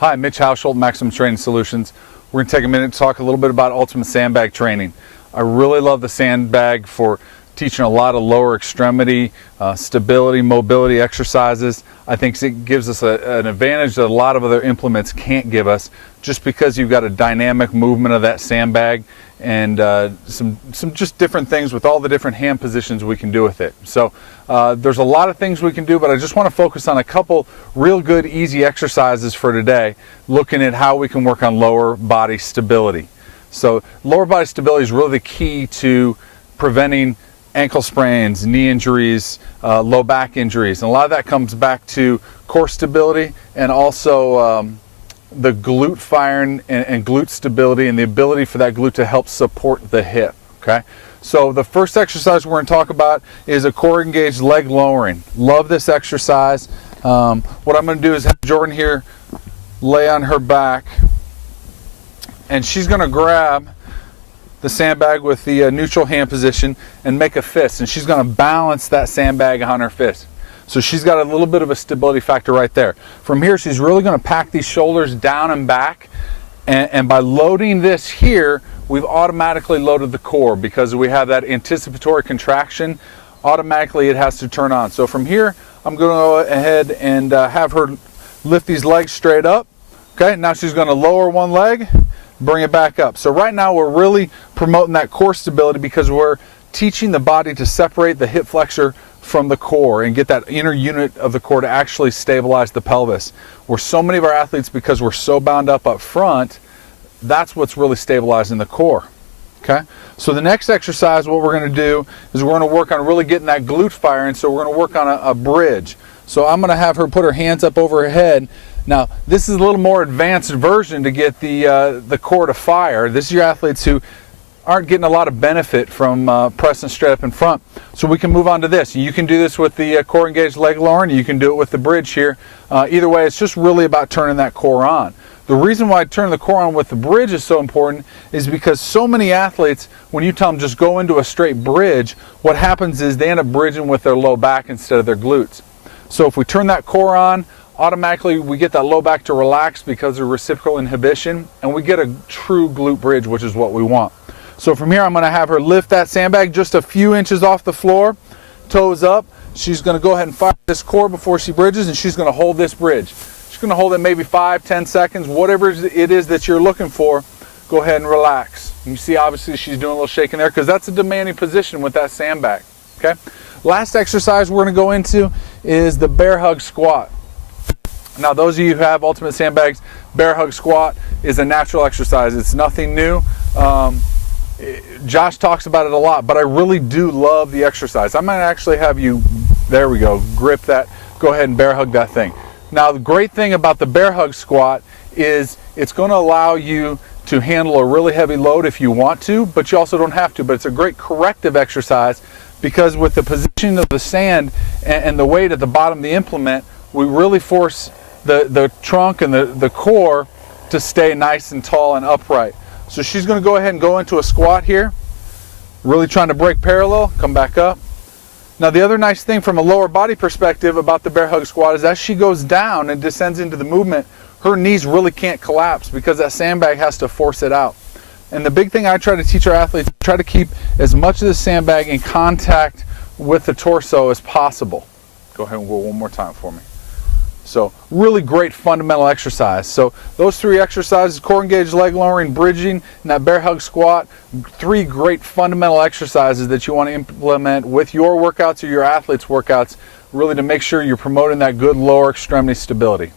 Hi, Mitch Hausholt, Maximum Training Solutions. We're going to take a minute to talk a little bit about Ultimate Sandbag training. I really love the Sandbag for teaching a lot of lower extremity, stability, mobility exercises. I think it gives us an advantage that a lot of other implements can't give us, just because you've got a dynamic movement of that sandbag and some just different things with all the different hand positions we can do with it. So there's a lot of things we can do, but I just want to focus on a couple real good, easy exercises for today, looking at how we can work on lower body stability. So lower body stability is really the key to preventing ankle sprains, knee injuries, low back injuries, and a lot of that comes back to core stability and also the glute firing and glute stability and the ability for that glute to help support the hip. Okay, so the first exercise we're going to talk about is a core engaged leg lowering. Love this exercise. What I'm going to do is have Jordan here lay on her back, and she's going to grab the sandbag with the neutral hand position and make a fist, and she's going to balance that sandbag on her fist. So she's got a little bit of a stability factor right there. From here, she's really going to pack these shoulders down and back, and by loading this here, we've automatically loaded the core because we have that anticipatory contraction. Automatically it has to turn on. So from here, I'm going to go ahead and have her lift these legs straight up. Okay, now she's going to lower one leg, bring it back up. So right now we're really promoting that core stability because we're teaching the body to separate the hip flexor from the core and get that inner unit of the core to actually stabilize the pelvis. Where so many of our athletes, because we're so bound up front, that's what's really stabilizing the core. Okay, so the next exercise, what we're going to do is we're going to work on really getting that glute firing. So we're going to work on a bridge. So I'm going to have her put her hands up over her head. Now, this is a little more advanced version to get the core to fire. This is your athletes who aren't getting a lot of benefit from pressing straight up in front. So we can move on to this. You can do this with the core engaged leg lowering. You can do it with the bridge here. Either way, it's just really about turning that core on. The reason why turning the core on with the bridge is so important is because so many athletes, when you tell them just go into a straight bridge, what happens is they end up bridging with their low back instead of their glutes. So if we turn that core on, automatically we get that low back to relax because of reciprocal inhibition, and we get a true glute bridge, which is what we want. So from here, I'm going to have her lift that sandbag just a few inches off the floor, toes up. She's going to go ahead and fire this core before she bridges, and she's going to hold this bridge. She's going to hold it maybe 5-10 seconds, whatever it is that you're looking for. Go ahead and relax. You see, obviously, she's doing a little shaking there because that's a demanding position with that sandbag. Okay. Last exercise we're going to go into is the bear hug squat. Now, those of you who have Ultimate Sandbags, bear hug squat is a natural exercise. It's nothing new. Josh talks about it a lot, but I really do love the exercise. I might actually have you, there we go, grip that, go ahead and bear hug that thing. Now, the great thing about the bear hug squat is it's going to allow you to handle a really heavy load if you want to, but you also don't have to. But it's a great corrective exercise because with the position of the sand and the weight at the bottom of the implement, we really force the trunk and the core to stay nice and tall and upright. So she's going to go ahead and go into a squat here, really trying to break parallel, come back up. Now, the other nice thing from a lower body perspective about the bear hug squat is as she goes down and descends into the movement, her knees really can't collapse because that sandbag has to force it out. And the big thing I try to teach our athletes, try to keep as much of the sandbag in contact with the torso as possible. Go ahead and go one more time for me. So really great fundamental exercise. So those three exercises, core engaged leg lowering, bridging, and that bear hug squat, three great fundamental exercises that you want to implement with your workouts or your athletes' workouts, really to make sure you're promoting that good lower extremity stability.